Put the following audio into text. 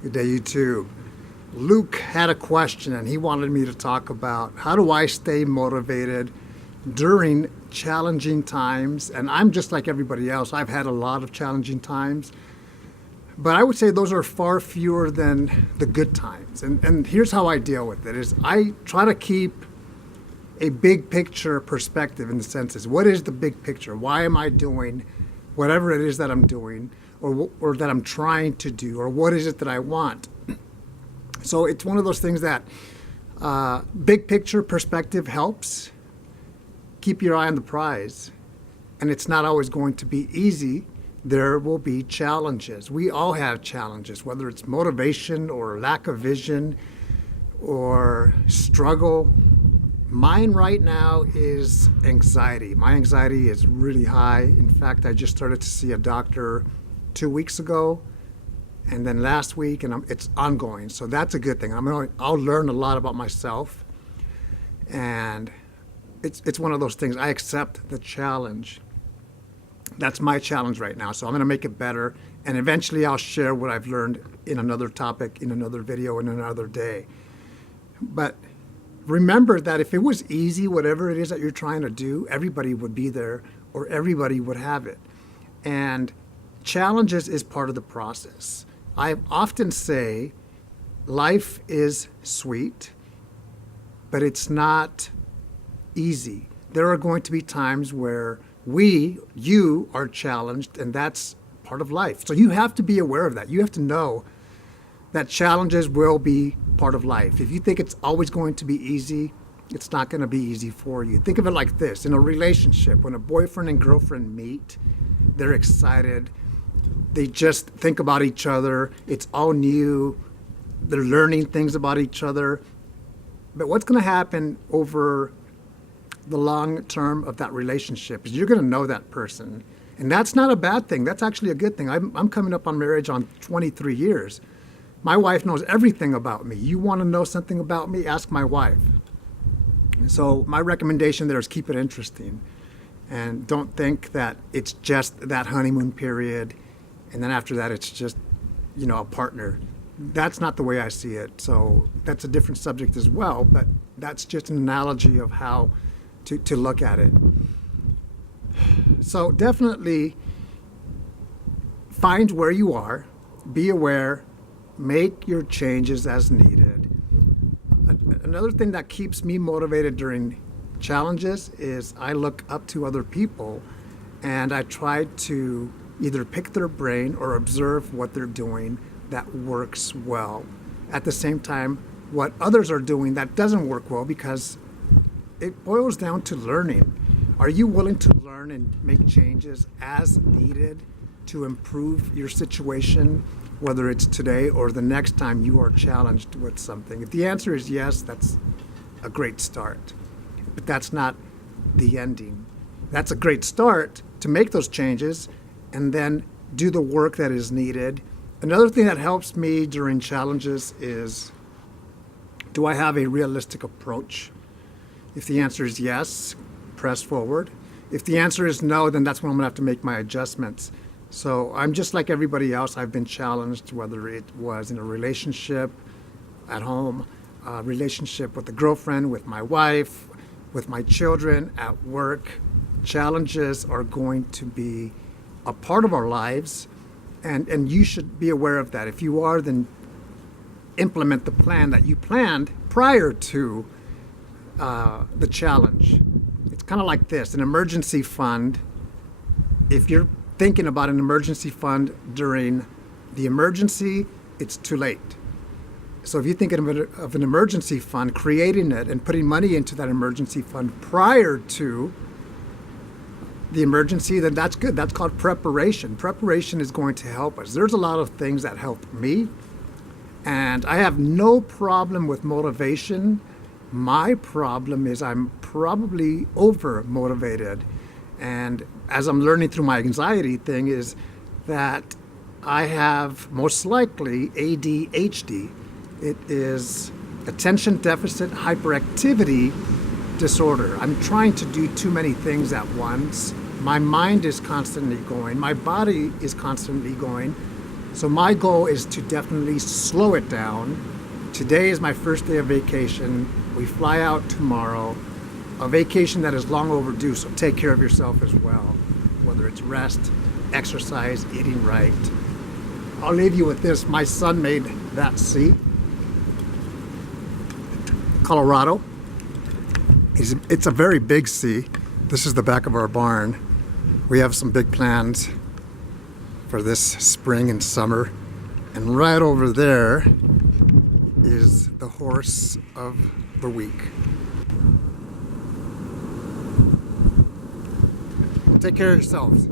Good day, YouTube. Luke had a question and he wanted me to talk about how do I stay motivated during challenging times. And I'm just like everybody else. I've had a lot of challenging times, but I would say those are far fewer than the good times. And here's how I deal with it is I try to keep a big picture perspective, in the sense is what is the big picture? Why am I doing whatever it is that I'm doing, or that I'm trying to do, or what is it that I want? So it's one of those things that big picture perspective helps. Keep your eye on the prize. And it's not always going to be easy. There will be challenges. We all have challenges, whether it's motivation or lack of vision or struggle. Mine right now is anxiety. My anxiety is really high. In fact, I just started to see a doctor 2 weeks ago, and then last week, and it's ongoing. So that's a good thing. I'll learn a lot about myself, and it's one of those things. I accept the challenge. That's my challenge right now. So I'm going to make it better, and eventually I'll share what I've learned in another topic, in another video, in another day. But remember that if it was easy, whatever it is that you're trying to do, everybody would be there, or everybody would have it. And challenges is part of the process. I often say life is sweet, but it's not easy. There are going to be times where you are challenged, and that's part of life. So you have to be aware of that. You have to know that challenges will be part of life. If you think it's always going to be easy, it's not going to be easy for you. Think of it like this. In a relationship, when a boyfriend and girlfriend meet, they're excited. They just think about each other. It's all new. They're learning things about each other. But what's going to happen over the long term of that relationship is you're going to know that person. And that's not a bad thing. That's actually a good thing. I'm coming up on marriage on 23 years. My wife knows everything about me. You want to know something about me? Ask my wife. So my recommendation there is keep it interesting. And don't think that it's just that honeymoon period, and then after that it's just, a partner. That's not the way I see it. So that's a different subject as well, but that's just an analogy of how to look at it. So definitely find where you are, be aware, make your changes as needed. Another thing that keeps me motivated during challenges is I look up to other people and I try to either pick their brain or observe what they're doing that works well. At the same time, what others are doing that doesn't work well, because it boils down to learning. Are you willing to learn and make changes as needed to improve your situation, whether it's today or the next time you are challenged with something? If the answer is yes, that's a great start. But that's not the ending. That's a great start to make those changes and then do the work that is needed. Another thing that helps me during challenges is, do I have a realistic approach? If the answer is yes, press forward. If the answer is no, then that's when I'm gonna have to make my adjustments. So I'm just like everybody else. I've been challenged, whether it was in a relationship, at home, a relationship with a girlfriend, with my wife, with my children, at work. Challenges are going to be a part of our lives, and you should be aware of that. If you are, then implement the plan that you planned prior to the challenge. It's kind of like this, an emergency fund. If you're thinking about an emergency fund during the emergency, it's too late. So if you think of an emergency fund, creating it and putting money into that emergency fund prior to the emergency, then that's good. That's called preparation. Preparation is going to help us. There's a lot of things that help me, and I have no problem with motivation. My problem is I'm probably over motivated. And as I'm learning through my anxiety thing is that I have most likely ADHD. It is attention deficit hyperactivity disorder. I'm trying to do too many things at once. My mind is constantly going. My body is constantly going. So my goal is to definitely slow it down. Today is my first day of vacation. We fly out tomorrow. A vacation that is long overdue, so take care of yourself as well. Whether it's rest, exercise, eating right. I'll leave you with this. My son made that sea. Colorado. It's a very big sea. This is the back of our barn. We have some big plans for this spring and summer. And right over there is the horse of the week. Take care of yourselves.